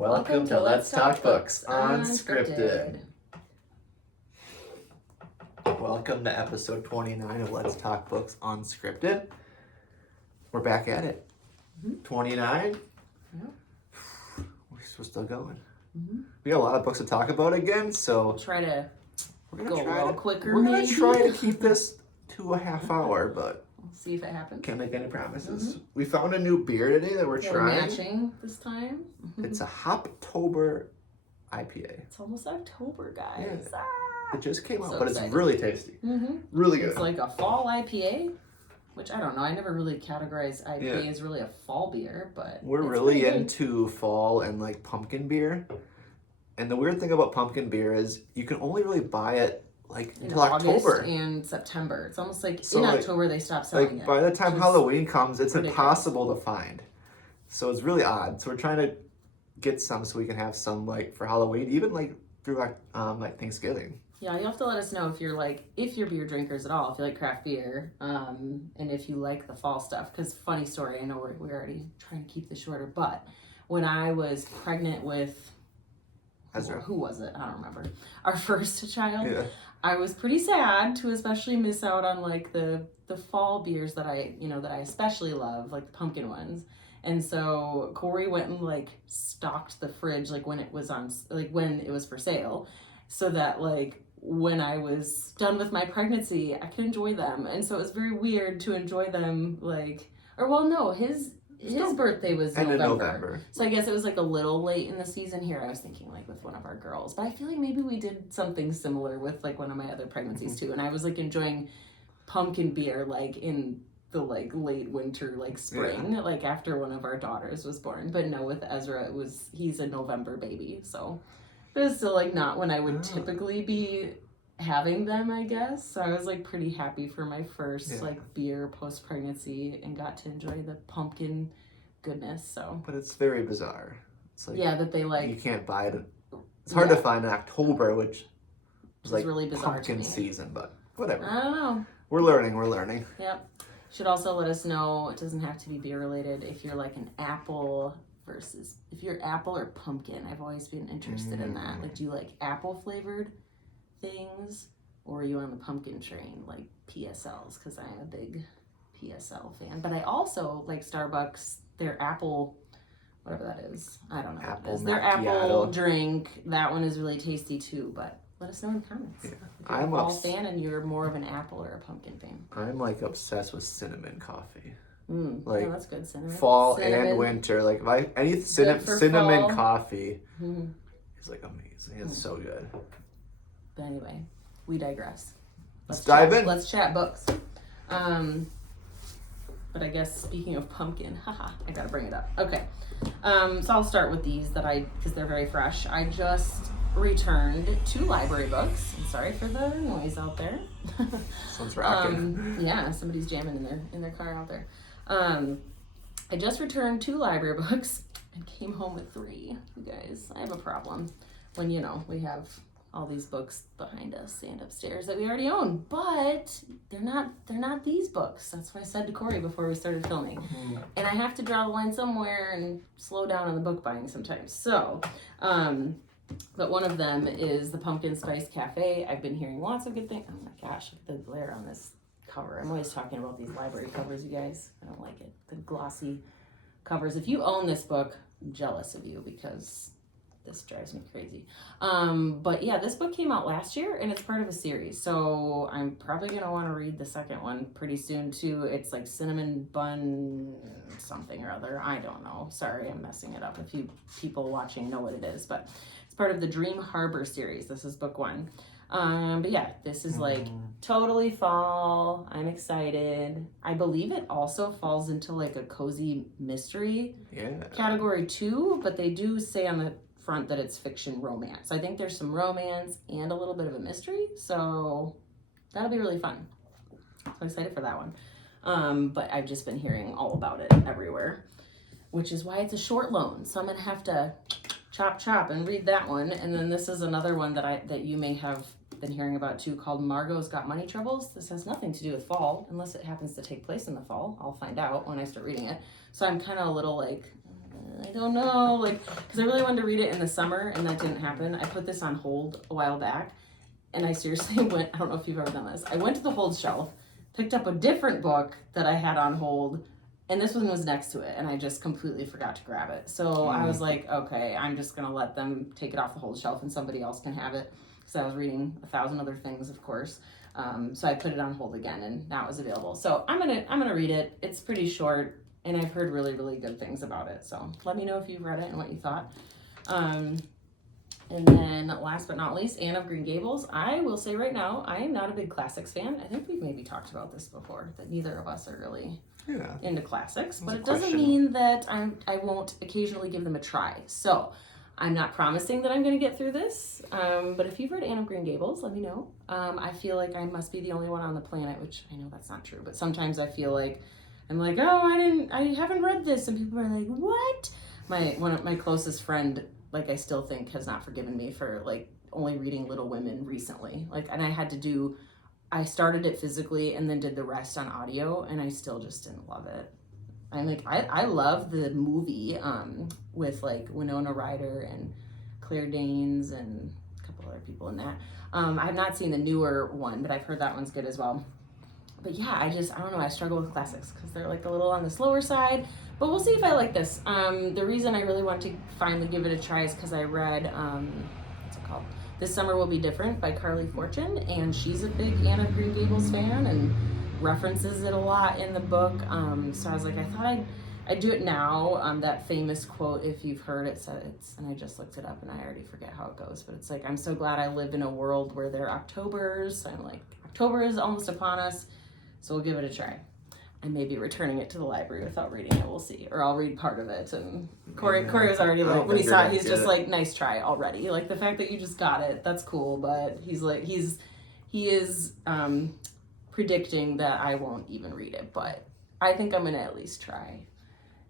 Welcome to Let's Talk Books Unscripted. Welcome to episode 29 of Let's Talk Books Unscripted. We're back at it. 29? Yeah. We're still going. We got a lot of books to talk about again, so We'll try to we're go a little quicker. We're going to maybe. try to keep this to a half hour, but We'll see if it happens. can't make any promises. We found a new beer today that we're We're trying. matching this time. It's a Hoptober IPA. It's almost October, guys. Yeah. It just came out, So but excited. it's really tasty. Mm-hmm. Really good. It's like a fall IPA, which I don't know. I never really categorized IPA as really a fall beer, but We're it's really pretty good. into fall and like pumpkin beer. And the weird thing about pumpkin beer is you can only really buy it like in until August October. and September. It's almost like So, in like- October they stop selling Like it. by the time which is Halloween comes, it's ridiculous. impossible to find. So it's really odd. So we're trying to get some so we can have some like for Halloween, even like through like Thanksgiving. Yeah, you'll have to let us know if you're beer drinkers at all, if you like craft beer, and if you like the fall stuff. Because funny story, I know we're already trying to keep this shorter, but when I was pregnant with Ezra. who was it? I don't remember. Our first child. Yeah. I was pretty sad to especially miss out on like the fall beers that I especially love, like the pumpkin ones. And so Corey went and like stocked the fridge like when it was for sale, so that like when I was done with my pregnancy, I could enjoy them. And so it was very weird to enjoy them his birthday was And in November. November. So I guess it was like a little late in the season here. I was thinking like with one of our girls, but I feel like maybe we did something similar with like one of my other pregnancies too. And I was like enjoying pumpkin beer like in the like late winter, like spring, like after one of our daughters was born. But no, with Ezra, he's a November baby. So it was still like not when I would typically be having them, I guess. So I was like pretty happy for my first like beer post pregnancy and got to enjoy the pumpkin goodness. So But it's very bizarre. It's like that they like you can't buy it. It's hard to find in October, which is like really bizarre to pumpkin me. season, but whatever. I don't know. We're learning. Yep. Should also let us know, it doesn't have to be beer related, if you're like an apple if you're apple or pumpkin. I've always been interested in that. Like, do you like apple flavored things, or are you on the pumpkin train, like PSLs? Because I am a big PSL fan. But I also like Starbucks, their apple, whatever that is. I don't know what it is. Their apple drink, that one is really tasty too, but let us know in the comments. Yeah. If you're a fall fan and you're more of an apple or a pumpkin fan. I'm like obsessed with cinnamon coffee. Like that's good. Cinnamon. Fall and winter. Like if I any cinnamon fall. coffee is like amazing. It's so good. But anyway, we digress. Let's dive in. Let's chat books. But I guess speaking of pumpkin, I gotta bring it up. Okay. So I'll start with these because they're very fresh. I just returned 2 library books. I'm sorry for the noise out there. Sounds rocking. Yeah, somebody's jamming in their car out there. I just returned 2 library books and came home with 3. You guys, I have a problem when we have all these books behind us and upstairs that we already own, but they're not these books. That's what I said to Corey before we started filming. And I have to draw the line somewhere and slow down on the book buying sometimes. So, but one of them is the Pumpkin Spice Cafe. I've been hearing lots of good things. Oh my gosh, look at the glare on this cover. I'm always talking about these library covers, you guys. I don't like it. The glossy covers. If you own this book, I'm jealous of you because this drives me crazy. But yeah, this book came out last year and it's part of a series. So I'm probably going to want to read the second one pretty soon too. It's like cinnamon bun something or other. I don't know. Sorry, I'm messing it up. A few people watching know what it is, but it's part of the Dream Harbor series. This is book 1. But yeah, this is like totally fall. I'm excited. I believe it also falls into like a cozy mystery category too, but they do say on the front that it's fiction romance. I think there's some romance and a little bit of a mystery, so that'll be really fun. So excited for that one. But I've just been hearing all about it everywhere, which is why it's a short loan. So I'm gonna have to chop and read that one. And then this is another one that you may have been hearing about too, called Margot's Got Money Troubles. This has nothing to do with fall, unless it happens to take place in the fall. I'll find out when I start reading it. So I'm kind of a little like, I don't know, like, because I really wanted to read it in the summer, and that didn't happen. I put this on hold a while back, and I seriously went, I don't know if you've ever done this, I went to the hold shelf, picked up a different book that I had on hold, and this one was next to it, and I just completely forgot to grab it. So I was like, okay, I'm just going to let them take it off the hold shelf, and somebody else can have it, because I was reading 1,000 other things, of course. So I put it on hold again, and now it was available. So I'm gonna read it. It's pretty short, and I've heard really, really good things about it. So let me know if you've read it and what you thought. And then last but not least, Anne of Green Gables. I will say right now, I am not a big classics fan. I think we've maybe talked about this before, that neither of us are really into classics, but it doesn't mean that I won't occasionally give them a try. So I'm not promising that I'm going to get through this, but if you've read Anne of Green Gables, let me know. I feel like I must be the only one on the planet, which I know that's not true, but sometimes I feel like I'm like, oh, I haven't read this, and people are like, what? One of my closest friend, like, I still think has not forgiven me for like only reading Little Women recently, like, and I started it physically and then did the rest on audio, and I still just didn't love it. I'm like, I love the movie with like Winona Ryder and Claire Danes and a couple other people in that. I have not seen the newer one, but I've heard that one's good as well. But yeah, I don't know, I struggle with classics because they're like a little on the slower side, but we'll see if I like this. The reason I really want to finally give it a try is because I read, what's it called? This Summer Will Be Different by Carly Fortune, and she's a big Anne of Green Gables fan and references it a lot in the book. So I was like, I thought I'd do it now. That famous quote, if you've heard it, and I just looked it up and I already forget how it goes, but it's like, I'm so glad I live in a world where there are Octobers. I'm like, October is almost upon us, so we'll give it a try. I may be returning it to the library without reading it, we'll see. Or I'll read part of it. And Corey was already like, when he saw it, he's just like, nice try already. Like, the fact that you just got it, that's cool, but he's like, he is predicting that I won't even read it, but I think I'm gonna at least try.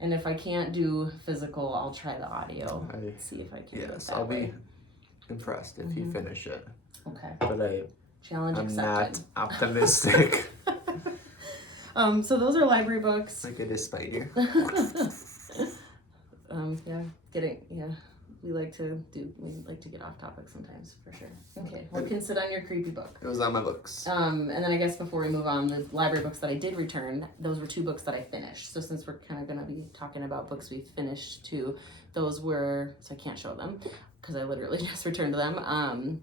And if I can't do physical, I'll try the audio. See if I can. Yes, I'll be impressed if you finish it. Okay. But challenge I'm accepted. Not optimistic. So those are library books. Like it is spider. We like to get off topic sometimes, for sure. Okay, what can sit on your creepy book? It was on my books. And then I guess before we move on, the library books that I did return, those were 2 books that I finished. So since we're kind of going to be talking about books we finished too, those were, so I can't show them because I literally just returned them.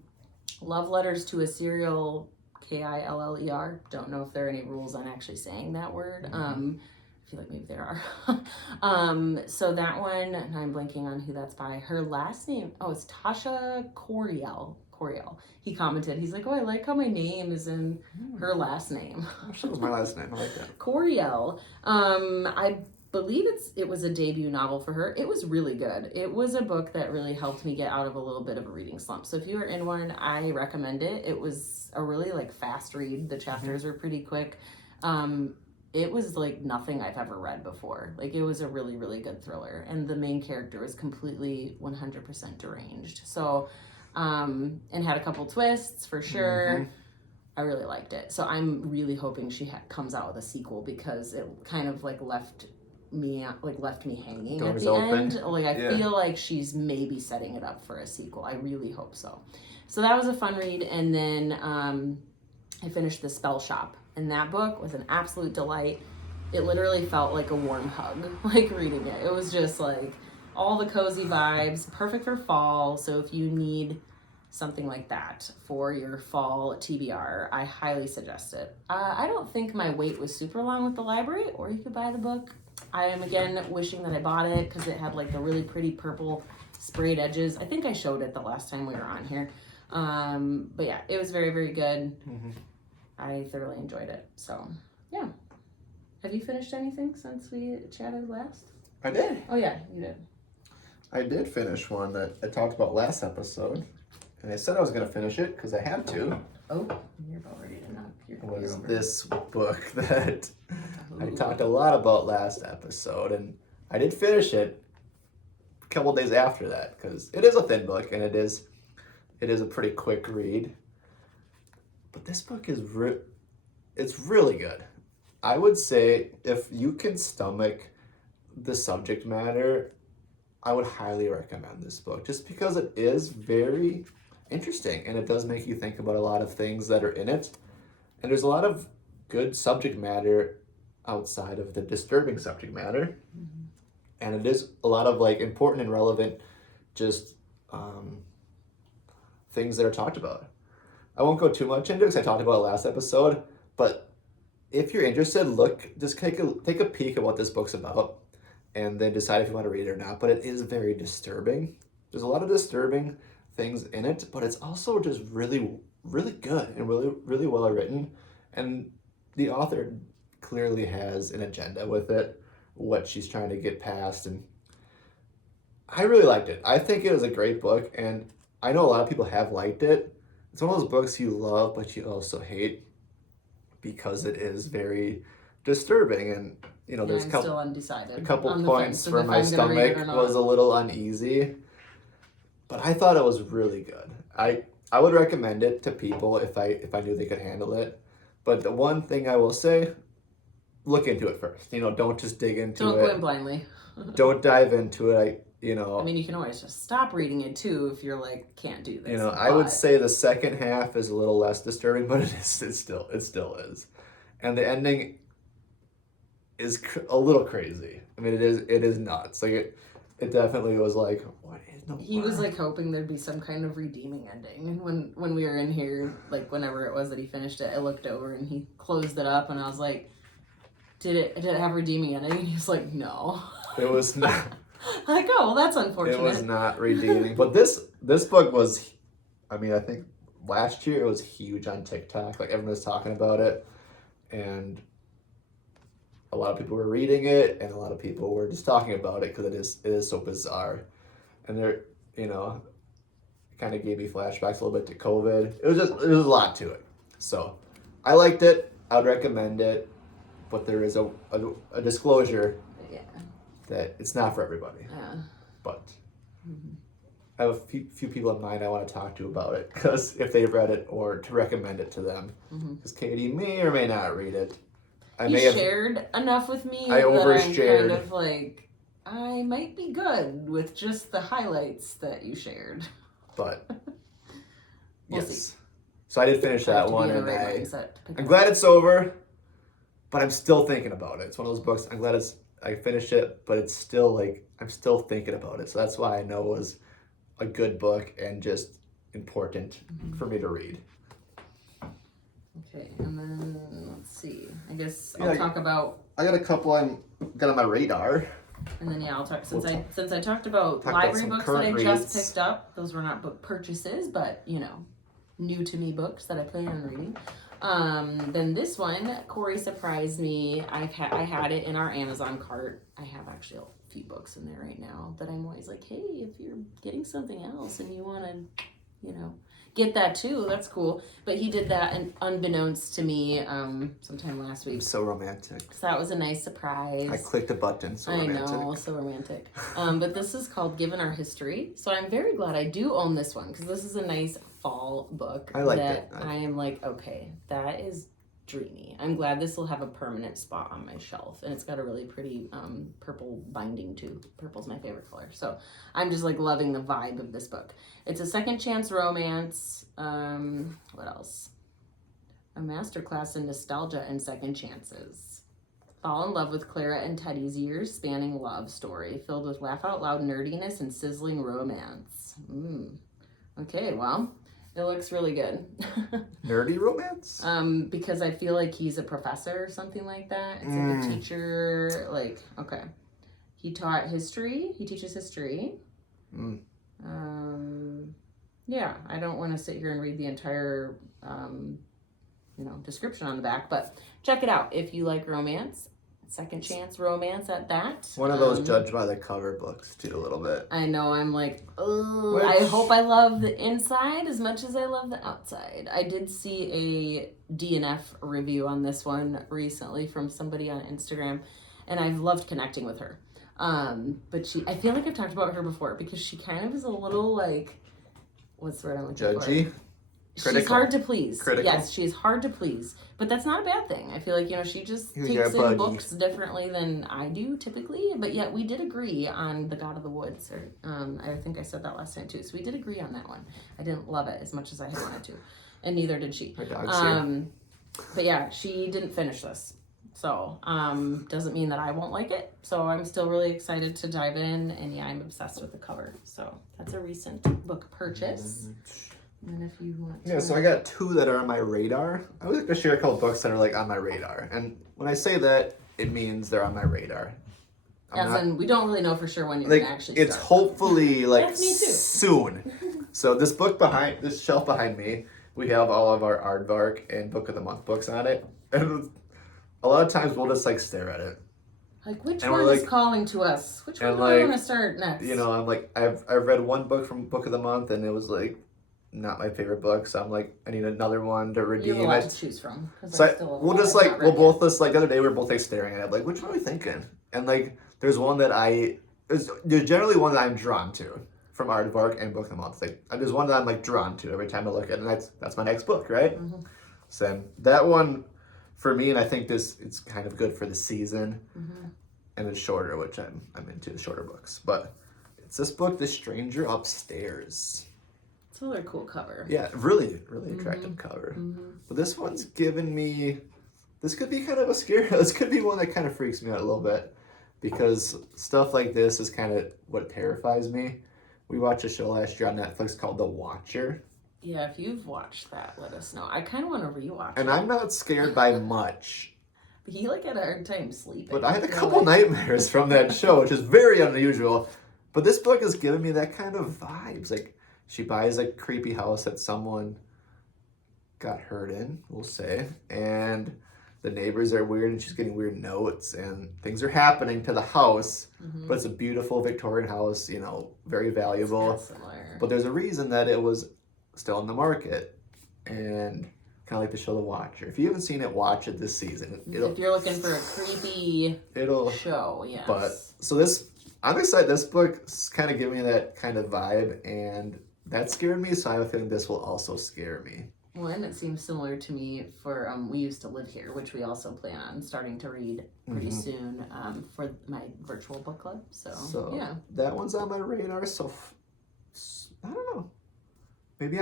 Love Letters to a Serial Killer. Don't know if there are any rules on actually saying that word. I feel like maybe there are. So that one, and I'm blanking on who that's by. Her last name, it's Tasha Coriel. He commented, he's like, oh, I like how my name is in her last name. That was my last name. I like that. Coriel. I believe it was a debut novel for her. It was really good. It was a book that really helped me get out of a little bit of a reading slump. So if you are in one, I recommend it. It was a really like fast read. The chapters were pretty quick. It was like nothing I've ever read before. Like, it was a really, really good thriller. And the main character was completely 100% deranged. So, and had a couple twists for sure. I really liked it. So I'm really hoping she comes out with a sequel, because it kind of like left me hanging Doors at the open. end. Like, I feel like she's maybe setting it up for a sequel. I really hope so. So that was a fun read. And then I finished The Spell Shop. And that book was an absolute delight. It literally felt like a warm hug, like reading it. It was just like all the cozy vibes, perfect for fall. So if you need something like that for your fall TBR, I highly suggest it. I don't think my wait was super long with the library, or you could buy the book. I am again wishing that I bought it, because it had like the really pretty purple sprayed edges. I think I showed it the last time we were on here. But yeah, it was very, very good. I thoroughly enjoyed it. So, yeah. Have you finished anything since we chatted last? I did. Oh, yeah, you did. I did finish one that I talked about last episode. And I said I was going to finish it because I had to. Oh, you're about ready to knock your computer Was over. this book that I talked a lot about last episode. And I did finish it a couple days after that, because it is a thin book and it is a pretty quick read. But this book is it's really good. I would say if you can stomach the subject matter I would highly recommend this book just because it is very interesting and it does make you think about a lot of things that are in it. And there's a lot of good subject matter outside of the disturbing subject matter. Mm-hmm. And it is a lot of like important and relevant just things that are talked about. I won't go too much into it because I talked about it last episode, but if you're interested, just take a peek at what this book's about and then decide if you want to read it or not. But it is very disturbing. There's a lot of disturbing things in it, but it's also just really, really good and really, really well written. And the author clearly has an agenda with it, what she's trying to get past. And I really liked it. I think it was a great book, and I know a lot of people have liked it. It's one of those books you love, but you also hate because it is very disturbing. And, you know, there's still undecided. A couple points where my stomach was a little uneasy. But I thought it was really good. I would recommend it to people if I knew they could handle it. But the one thing I will say, look into it first. You know, don't just dig into it. Don't go in blindly. Don't dive into it. I mean, you can always just stop reading it too if you're like, can't do this. I would say the second half is a little less disturbing, but it still is. And the ending is a little crazy. I mean, it is nuts. Like it definitely was like, what is no? He was like hoping there'd be some kind of redeeming ending. And when we were in here, like whenever it was that he finished it, I looked over and he closed it up, and I was like, did it have a redeeming ending? And he was like, no. It was not. Like, oh, well, that's unfortunate. It was not redeeming. But this book was, I mean, I think last year it was huge on TikTok. Like everyone was talking about it, and a lot of people were reading it, and a lot of people were just talking about it because it is so bizarre. And there, it kind of gave me flashbacks a little bit to COVID. It was a lot to it. So I liked it. I'd recommend it, but there is a disclosure. Yeah. That it's not for everybody. Yeah. But I have a few people in mind I want to talk to about it, because if they've read it, or to recommend it to them. Because Katie may or may not read it. You shared enough with me I overshared. That I'm kind of like, I might be good with just the highlights that you shared. But We'll yes. see. So I did finish that one, and I'm glad it's over, but I'm still thinking about it. It's one of those books, I'm glad I finished it, but it's still like, I'm still thinking about it. So that's why I know it was a good book and just important for me to read. Okay, and then let's see. I guess I'll talk about. I got a couple I'm got on my radar. And then I'll talk since I talked about library books that I just picked up. Those were not book purchases, but new to me books that I plan on reading. Then this one, Corey surprised me. I had it in our Amazon cart. I have actually a few books in there right now that I'm always like, hey, if you're getting something else and you want to, get that too, that's cool. But he did that, and unbeknownst to me, sometime last week. So romantic. So that was a nice surprise. I clicked a button. So romantic. I know, so romantic. But this is called Given Our History. So I'm very glad I do own this one, because this is a nice fall book. I like it. I am like, okay, that is dreamy. I'm glad this will have a permanent spot on my shelf, and it's got a really pretty purple binding too. Purple's my favorite color, so I'm just like loving the vibe of this book. It's a second chance romance. What else? A masterclass in nostalgia and second chances. Fall in love with Clara and Teddy's years-spanning love story filled with laugh-out-loud nerdiness and sizzling romance. Okay, well, it looks really good. Nerdy romance? Because I feel like he's a professor or something like that. It's like a teacher. Like, okay. He taught history. He teaches history. Yeah, I don't want to sit here and read the entire, description on the back, but check it out if you like romance. Second chance romance at that. One of those judged by the cover books too, a little bit. I know, I'm like, oh, I hope I love the inside as much as I love the outside. I did see a DNF review on this one recently from somebody on Instagram, and I've loved connecting with her. But I feel like I've talked about her before, because she kind of is a little like, what's the word I'm looking for? Judgy? Critical. She's hard to please. Critical. Yes, she's hard to please. But that's not a bad thing. I feel like, she just You're takes in buggy. books differently than I do typically. But yet we did agree on The God of the Woods. Or I think I said that last time too. So we did agree on that one. I didn't love it as much as I had wanted to. And neither did she. My dog's here. But yeah, she didn't finish this. So, doesn't mean that I won't like it. So I'm still really excited to dive in. And yeah, I'm obsessed with the cover. So that's a recent book purchase. And then if you want to... Yeah, so I got 2 that are on my radar. I was going to share a couple books that are like on my radar. And when I say that, it means they're on my radar. we don't really know for sure when you're like, going to actually it's start. hopefully like That's me too. soon. So this shelf behind me, we have all of our Aardvark and Book of the Month books on it. And a lot of times we'll just like stare at it. Like, which and one we're is like, calling to us? Which one and do like, I want to start next? I'm like, I've read one book from Book of the Month and it was like not my favorite book, so I'm like, I need another one to redeem. You have a lot to choose from. So we'll just like, we'll both just like, the other day we were both like staring at it, like, which one are we thinking? And like, there's one that there's generally one that I'm drawn to from Aardvark and Book of the Month. Like, there's one that I'm like drawn to every time I look at it, and that's my next book, right? Mm-hmm. So that one, for me, and I think it's kind of good for the season, and it's shorter, which I'm into the shorter books. But it's this book, The Stranger Upstairs. It's a really cool cover. Yeah, really, really attractive cover. But this one's given me... This could be kind of a scare. This could be one that kind of freaks me out a little bit. Because stuff like this is kind of what terrifies me. We watched a show last year on Netflix called The Watcher. Yeah, if you've watched that, let us know. I kind of want to rewatch it. And I'm not scared by much. But he had a hard time sleeping. But I had a couple nightmares from that show, which is very unusual. But this book has given me that kind of vibes. Like, she buys a creepy house that someone got hurt in, we'll say. And the neighbors are weird and she's getting weird notes and things are happening to the house. But it's a beautiful Victorian house, very valuable. But there's a reason that it was still on the market. And kind of like the show The Watcher. If you haven't seen it, watch it this season. If you're looking for a creepy show, yes. But, so I'm excited. This book is kind of giving me that kind of vibe, and that scared me, so I have a feeling this will also scare me. Well, and it seems similar to me for, we used to live here, which we also plan on starting to read pretty soon for my virtual book club. So yeah. That one's on my radar, so I don't know. Maybe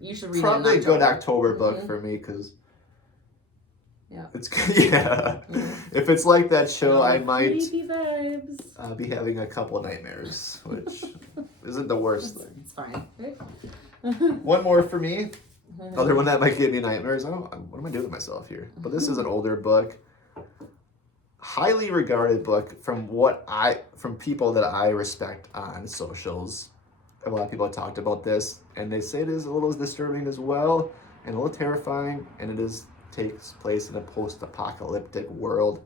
you should read probably it in a good October book for me, because it's if it's like that show, I might be having a couple nightmares, which isn't the worst thing. It's fine. One more for me. Other one that might give me nightmares. What am I doing to myself here? But this is an older book, highly regarded book from people that I respect on socials. A lot of people have talked about this, and they say it is a little disturbing as well, and a little terrifying, and takes place in a post-apocalyptic world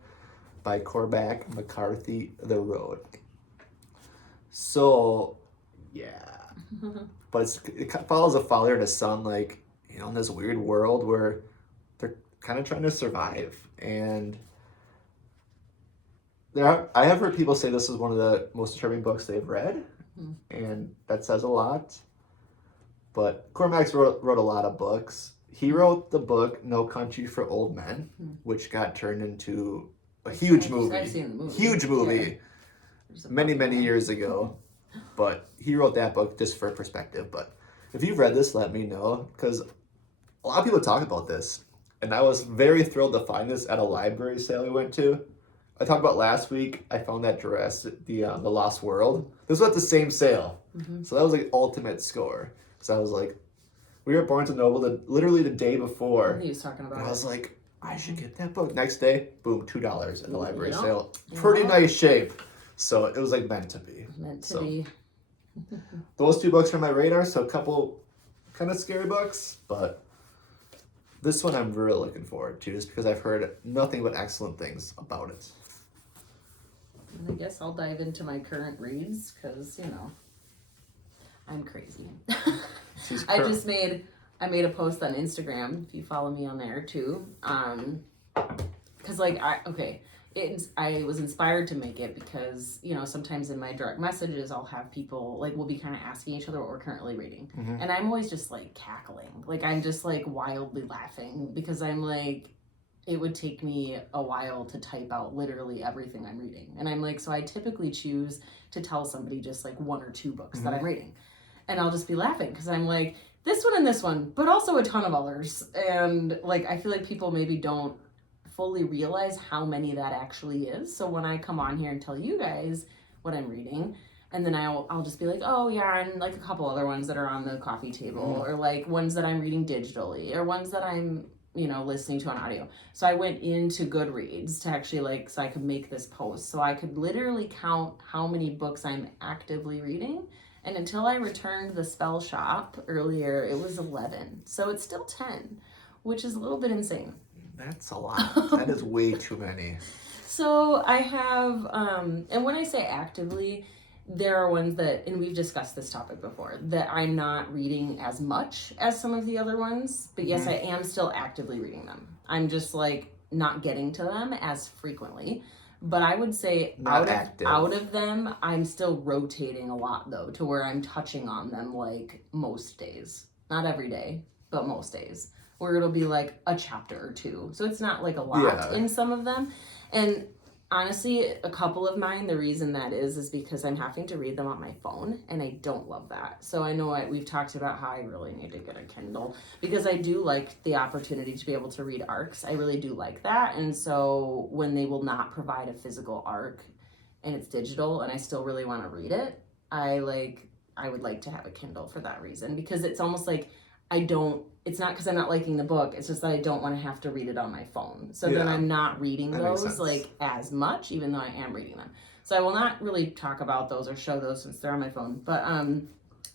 by Cormac McCarthy, The Road. So, yeah. But it follows a father and a son, in this weird world where they're kind of trying to survive. And I have heard people say this is one of the most disturbing books they've read, and that says a lot. But Cormac wrote a lot of books. He wrote the book No Country for Old Men, which got turned into a huge movie. I've seen the movie. Huge movie. Yeah. Many years ago. But he wrote that book just for perspective. But if you've read this, let me know, because a lot of people talk about this. And I was very thrilled to find this at a library sale we went to. I talked about last week, I found that dress, the Lost World. This was at the same sale. So that was like ultimate score. Because I was like, we were at Barnes & Noble literally the day before. He was talking about and I was like, I should get that book. Next day, boom, $2 at the library sale. Pretty nice shape. So it was like meant to be. Meant to be. Those 2 books are on my radar. So a couple kind of scary books. But this one I'm really looking forward to, just because I've heard nothing but excellent things about it. And I guess I'll dive into my current reads, because, I'm crazy. I made a post on Instagram, if you follow me on there too. Because I was inspired to make it because, you know, sometimes in my direct messages, I'll have people, like, we'll be kind of asking each other what we're currently reading. Mm-hmm. And I'm always just, like, cackling. Like, I'm just, like, wildly laughing because I'm, like, it would take me a while to type out literally everything I'm reading. And I'm, like, so I typically choose to tell somebody just, like, 1 or 2 books that I'm reading. And I'll just be laughing because I'm, like, this one and this one, but also a ton of others. And, like, I feel like people maybe don't fully realize how many that actually is. So when I come on here and tell you guys what I'm reading, and then I'll just be like, oh yeah, and like a couple other ones that are on the coffee table, or like ones that I'm reading digitally, or ones that I'm, you know, listening to on audio. So I went into Goodreads to actually, like, so I could make this post, so I could literally count how many books I'm actively reading. And until I returned the spell shop earlier, it was 11. So it's still 10, which is a little bit insane. That's a lot. That is way too many. So I have, and when I say actively, there are ones that, and we've discussed this topic before, that I'm not reading as much as some of the other ones. But yes, I am still actively reading them. I'm just, like, not getting to them as frequently. But I would say out of them, I'm still rotating a lot, though, to where I'm touching on them, like, most days. Not every day, but most days. Where it'll be like a chapter or 2. So it's not like a lot in some of them. And honestly, a couple of mine, the reason that is because I'm having to read them on my phone, and I don't love that. So I know we've talked about how I really need to get a Kindle because I do like the opportunity to be able to read ARCs. I really do like that. And so when they will not provide a physical ARC and it's digital and I still really want to read it, I would like to have a Kindle for that reason, because it's almost like it's not because I'm not liking the book, it's just that I don't want to have to read it on my phone. So then I'm not reading those, like, as much, even though I am reading them. So I will not really talk about those or show those since they're on my phone. But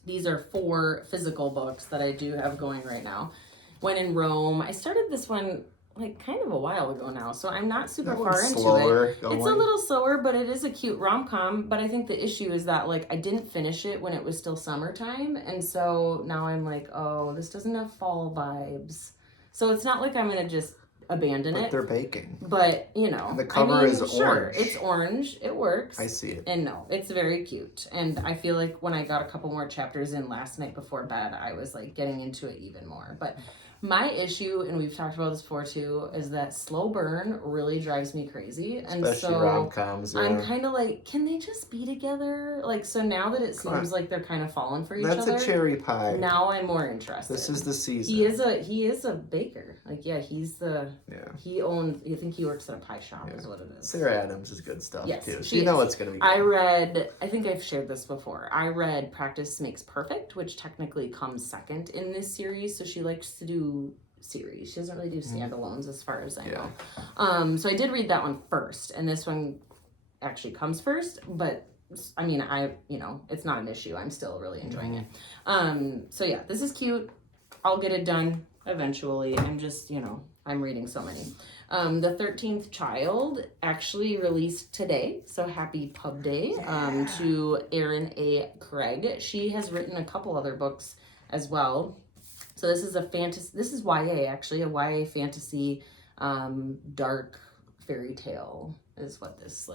these are 4 physical books that I do have going right now. When in Rome, I started this one, like, kind of a while ago now, so I'm not super far into it. It's a little slower, but it is a cute rom-com. But I think the issue is that, like, I didn't finish it when it was still summertime, and so now I'm like, oh, this doesn't have fall vibes. So it's not like I'm gonna just abandon it. But they're baking. But, you know, and the cover is sure, orange. It's orange. It works. I see it. And no, it's very cute. And I feel like when I got a couple more chapters in last night before bed, I was, like, getting into it even more. But my issue, and we've talked about this before too, is that slow burn really drives me crazy. And especially so rom-coms. Yeah. I'm kind of like, can they just be together? Like, so now that it seems like they're kind of falling for each other. That's a cherry pie. Now I'm more interested. This is the season. He is a baker. Like, yeah, he owns, I think he works at a pie shop is what it is. Sarah Adams is good stuff too. She know it's going to be good. I think I've shared this before. I read Practice Makes Perfect, which technically comes second in this series. So she likes to do series. She doesn't really do standalones as far as I know. So I did read that one first, and this one actually comes first, but I mean, it's not an issue. I'm still really enjoying it. So yeah, this is cute. I'll get it done eventually. I'm just, I'm reading so many. The 13th Child actually released today, so happy Pub Day to Erin A. Craig. She has written a couple other books as well. So this is this is YA, actually, a YA fantasy, dark fairy tale is what this,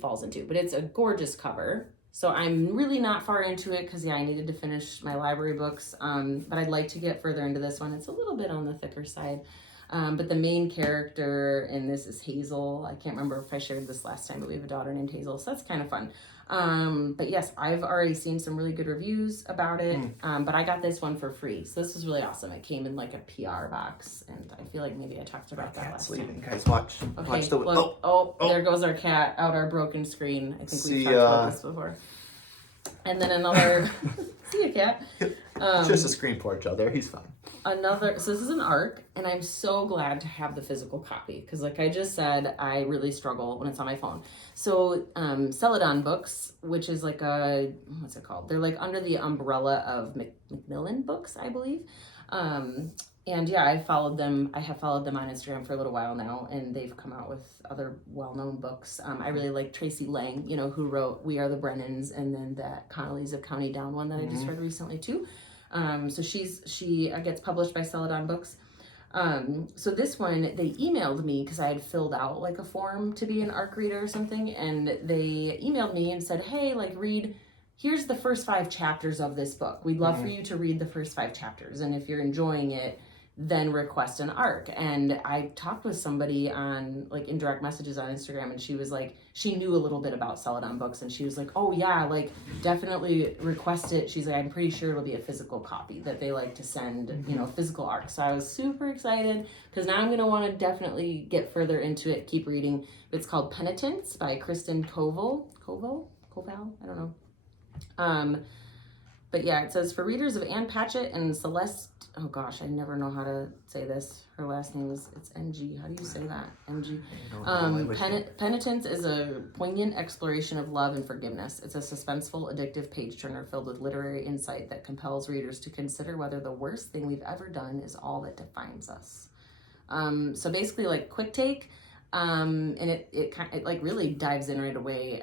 falls into. But it's a gorgeous cover. So I'm really not far into it because, I needed to finish my library books. But I'd like to get further into this one. It's a little bit on the thicker side. But the main character in this is Hazel. I can't remember if I shared this last time, but we have a daughter named Hazel, so that's kind of fun. But yes, I've already seen some really good reviews about it, but I got this one for free, so this was really awesome. It came in like a PR box, and I feel like maybe I talked about that last time. Guys, watch. Okay, watch the. Look, there goes our cat out our broken screen. I think we've talked about this before. And then another. See ya, cat. It's just a screen porch out there. He's fine. So this is an ARC, and I'm so glad to have the physical copy because, like I just said, I really struggle when it's on my phone. So Celadon Books, which is like what's it called? They're like under the umbrella of Macmillan Books, I believe. And yeah, I have followed them on Instagram for a little while now, and they've come out with other well-known books. I really like Tracy Lang, who wrote We Are the Brennans, and then that Connolly's of County Down one that I just read recently too. So she gets published by Celadon Books. So this one, they emailed me because I had filled out like a form to be an ARC reader or something, and they emailed me and said, hey, like here's the first 5 chapters of this book. We'd love for you to read the first 5 chapters, and if you're enjoying it, then request an ARC. And I talked with somebody on like in direct messages on Instagram, and she was like, she knew a little bit about Celadon books, and she was like, oh yeah, like definitely request it. She's like, I'm pretty sure it'll be a physical copy that they like to send, you know, physical ARC. So I was super excited because now I'm going to want to definitely get further into it, keep reading. It's called Penitence by Kristen Koval, I don't know. But yeah, it says for readers of Ann Patchett and Celeste, oh gosh, I never know how to say this. Her last name it's MG. How do you say that? MG. Penitence is a poignant exploration of love and forgiveness. It's a suspenseful, addictive page turner filled with literary insight that compels readers to consider whether the worst thing we've ever done is all that defines us. So basically, like quick take. And it like really dives in right away.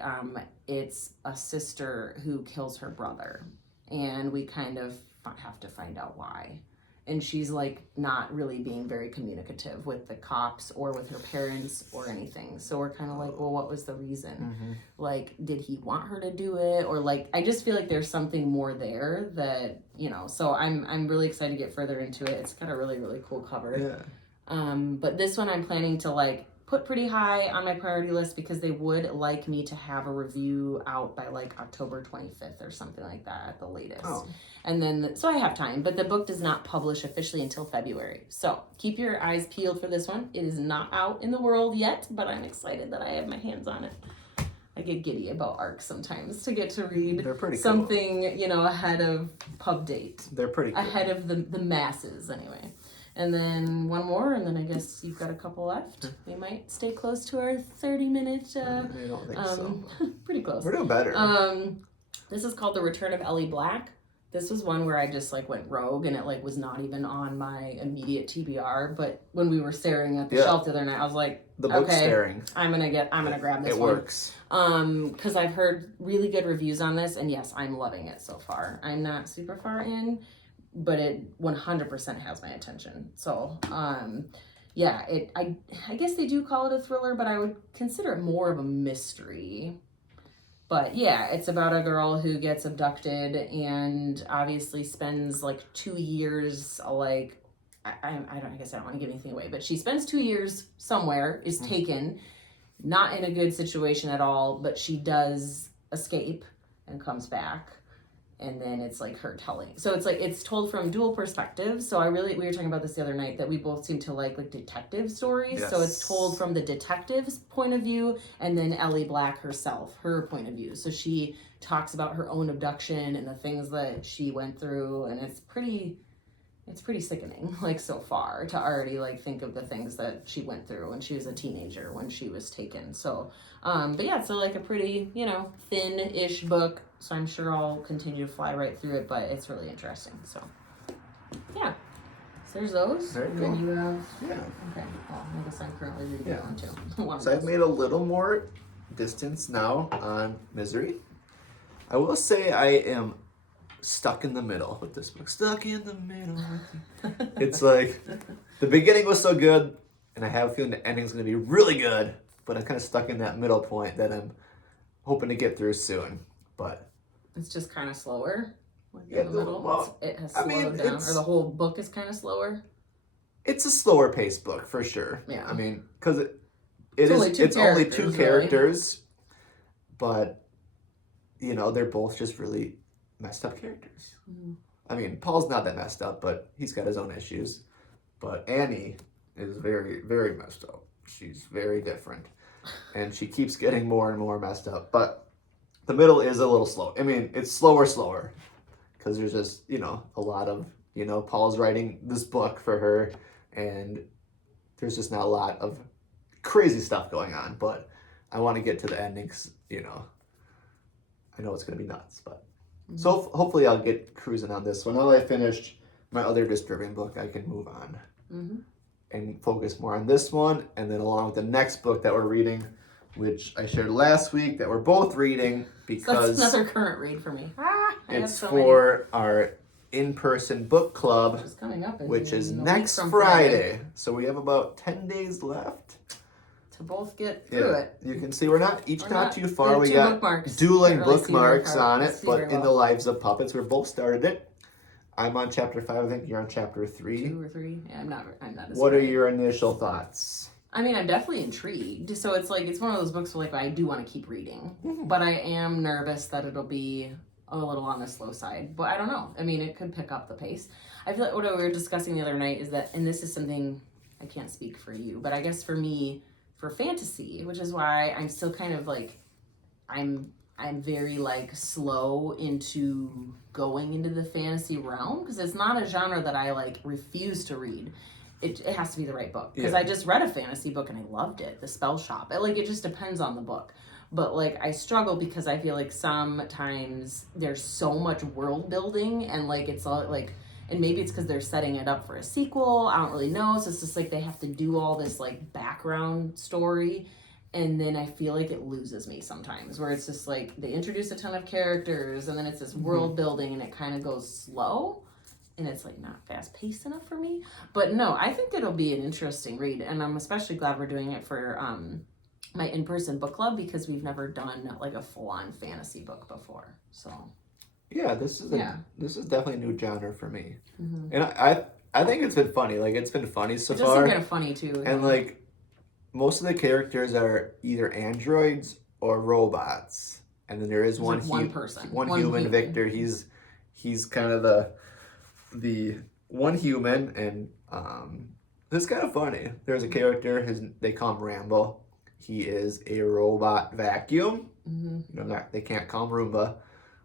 It's a sister who kills her brother, and we kind of have to find out why. And she's like not really being very communicative with the cops or with her parents or anything. So we're kind of like, well, what was the reason? Like, did he want her to do it? Or like, I just feel like there's something more there that, you know, so I'm really excited to get further into it. It's got a really, really cool cover. Yeah. But this one I'm planning to like put pretty high on my priority list because they would like me to have a review out by like October 25th or something like that at the latest. And then, so I have time, but the book does not publish officially until February. So keep your eyes peeled for this one. It is not out in the world yet, but I'm excited that I have my hands on it. I get giddy about ARC sometimes to get to read something, cool. You know, ahead of pub date. They're pretty cool. Ahead of the masses anyway. And then one more, and then I guess you've got a couple left. We might stay close to our 30-minute. I don't think so. Pretty close. We're doing better. This is called The Return of Ellie Black. This was one where I just like went rogue, and it like was not even on my immediate TBR. But when we were staring at the shelf the other night, I was like, the book's staring. I'm gonna grab this one. It works. Because I've heard really good reviews on this, and yes, I'm loving it so far. I'm not super far in, but it 100% has my attention. So, yeah, I guess they do call it a thriller, but I would consider it more of a mystery. But yeah, it's about a girl who gets abducted and obviously spends like 2 years, like, I guess I don't want to give anything away, but she spends 2 years somewhere, is taken, not in a good situation at all, but she does escape and comes back. And then it's like her telling. So it's like, it's told from dual perspectives. So we were talking about this the other night, that we both seem to like detective stories. Yes. So it's told from the detective's point of view, and then Ellie Black herself, her point of view. So she talks about her own abduction and the things that she went through. And it's pretty sickening, like so far, to already like think of the things that she went through when she was a teenager, when she was taken. So, but yeah, so like a pretty, you know, thin-ish book. So I'm sure I'll continue to fly right through it, but it's really interesting. So, yeah. So there's those. Very and cool. then you have... Yeah. Okay. Well, I guess I'm currently reading that one too. So I've made a little more distance now on Misery. I will say I am stuck in the middle with this book. Stuck in the middle. It's like, the beginning was so good, and I have a feeling the ending's going to be really good, but I'm kind of stuck in that middle point that I'm hoping to get through soon. But it's just kind of slower. Like yeah, in the middle. Well, it has slowed down, or the whole book is kind of slower. It's a slower paced book for sure. Yeah. I mean, because it's only two characters, but you know, they're both just really messed up characters. Mm-hmm. I mean, Paul's not that messed up, but he's got his own issues. But Annie is very, very messed up. She's very different, and she keeps getting more and more messed up. But the middle is a little slow. I mean, it's slower, because there's just, you know, a lot of, you know, Paul's writing this book for her, and there's just not a lot of crazy stuff going on. But I want to get to the endings, you know. I know it's going to be nuts, but... Mm-hmm. So hopefully I'll get cruising on this one. Now that I finished my other disturbing book, I can move on and focus more on this one, and then along with the next book that we're reading, which I shared last week, that we're both reading because... So that's another current read for me. It's for our in-person book club, Which is coming up. which is in a next week from Friday. So we have about 10 days left. To both get through it. You can see we're not too far. We We have got two bookmarks. dueling Can't really bookmarks see very far. on it, See but very in the well. Lives of Puppets, we both started it. I'm on chapter 5. I think you're on chapter 3. 2 or 3. Yeah, I'm not. As What are great. your initial thoughts? I mean, I'm definitely intrigued. So it's like it's one of those books where I do want to keep reading, but I am nervous that it'll be a little on the slow side. But I don't know. I mean, it could pick up the pace. I feel like what we were discussing the other night is that, and this is something I can't speak for you, but I guess for me, for fantasy, which is why I'm still kind of like, I'm very like slow into going into the fantasy realm because it's not a genre that I like refuse to read. It has to be the right book because I just read a fantasy book and I loved it, The Spell Shop. It just depends on the book. But like I struggle because I feel like sometimes there's so much world building and like it's all like, and maybe it's because they're setting it up for a sequel. I don't really know. So it's just like they have to do all this like background story. And then I feel like it loses me sometimes where it's just like they introduce a ton of characters and then it's this world building and it kind of goes slow. And it's like not fast paced enough for me. But no, I think it'll be an interesting read. And I'm especially glad we're doing it for my in-person book club because we've never done like a full-on fantasy book before. So yeah, this is definitely a new genre for me, and I think it's been funny. Like it's been funny so it far. It's kind of funny too. And like most of the characters are either androids or robots, and then there is one person, one human. Victor. He's kind of the one human, and this is kind of funny. There's a character. They call him Rambo. He is a robot vacuum. You know, they can't call him Roomba.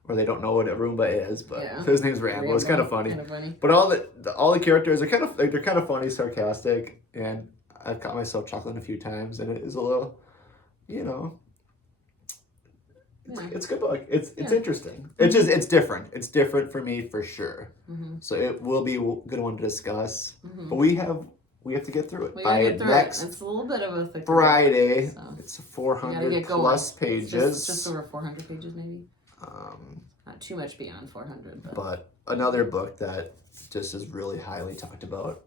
Or they don't know what a Roomba is, but his name's Rambo. It's kind of funny. But all the characters are kind of funny, sarcastic, and I've caught myself chuckling a few times, and it is a little, you know, it's a good book. It's interesting. It's different. It's different for me for sure. So it will be a good one to discuss. But we have to get through it by next. It's a little bit of a thick Friday. So. It's 400 plus pages. Just over 400 pages, maybe. Not too much beyond 400, but another book that just is really highly talked about.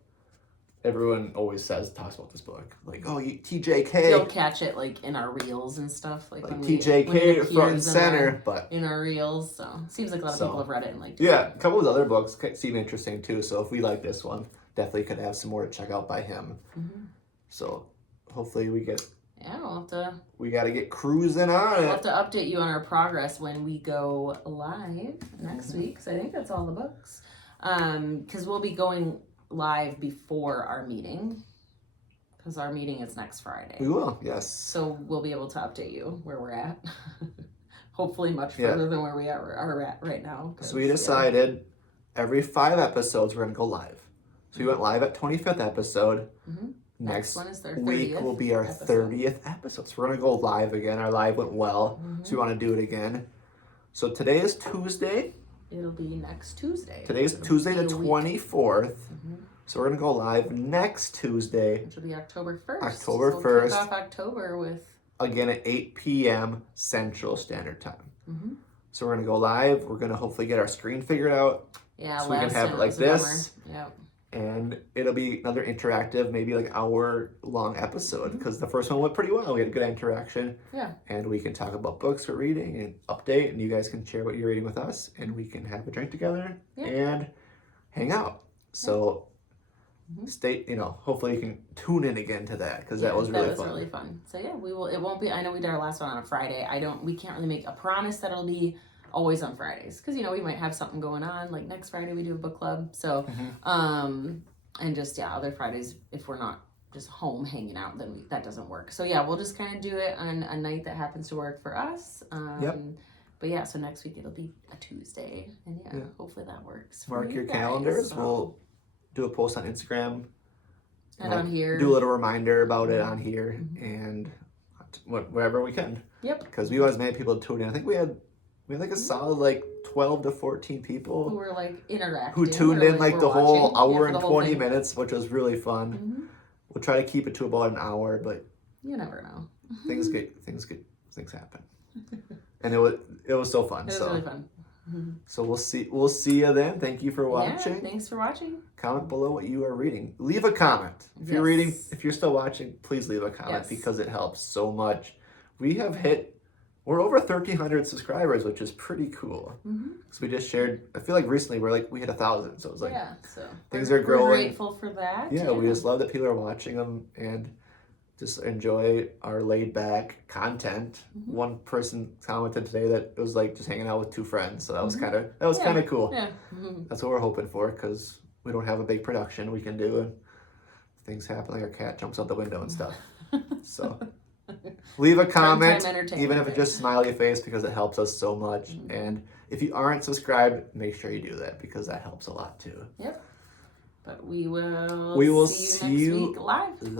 Everyone always talks about this book, like TJK. You'll catch it like in our reels and stuff, like when TJK front and center, but in our reels. So it seems like a lot of people have read it and liked it. Yeah, a couple of other books seem interesting too. So if we like this one, definitely could have some more to check out by him. So hopefully we get. Yeah, we'll have to. We got to get cruising on it. We'll have to update you on our progress when we go live next week. So I think that's all the books. Because we'll be going live before our meeting. Because our meeting is next Friday. We will, yes. So we'll be able to update you where we're at. Hopefully much further than where we are at right now. So we decided every 5 episodes we're going to go live. So we went live at 25th episode. Next one is their week will be our 30th episode. So we're going to go live again. Our live went well, so we want to do it again. So today is Tuesday. It'll be next Tuesday. Today's Tuesday the 24th. So we're going to go live next Tuesday. Which will be October 1st. October 1st. We'll kick off October with... Again at 8 p.m. Central Standard Time. So we're going to go live. We're going to hopefully get our screen figured out. Yeah, so we can have it like this. Yep. And it'll be another interactive, maybe like hour-long episode because the first one went pretty well. We had good interaction. Yeah. And we can talk about books we're reading and update, and you guys can share what you're reading with us, and we can have a drink together and hang out. So hopefully you can tune in again to that because that was really fun. Really fun. So yeah, we will. It won't be. I know we did our last one on a Friday. We can't really make a promise that it'll be always on Fridays because we might have something going on. Like next Friday we do a book club. So and just other Fridays if we're not just home hanging out, then that doesn't work. So yeah, we'll just kind of do it on a night that happens to work for us. But yeah, so next week it'll be a Tuesday, and hopefully that works. Mark your calendars. So. We'll do a post on Instagram and on here. Do a little reminder about it on here and wherever we can. Yep. Because we always made people tune in. I think we had like a solid 12 to 14 people who were like interacting, who tuned in the whole hour and 20 minutes, which was really fun. We'll try to keep it to about an hour, but you never know. Things happen. And it was so fun. It was really fun. So we'll see you then. Thank you for Yeah, watching. thanks for watching. Comment below what you are reading. Leave a comment. If you're reading, if you're still watching, please leave a comment because it helps so much. We're over 1,300 subscribers, which is pretty cool. So we just shared, I feel like recently we hit 1,000. So it was like, so things are growing. We're grateful for that. Yeah, we just love that people are watching them and just enjoy our laid back content. One person commented today that it was like just hanging out with two friends. So that was kind of cool. Yeah. That's what we're hoping for because we don't have a big production we can do and things happen like our cat jumps out the window and stuff. So leave a comment, even if it's just smiley face because it helps us so much. And if you aren't subscribed, make sure you do that because that helps a lot too. Yep. But we will see you next week live.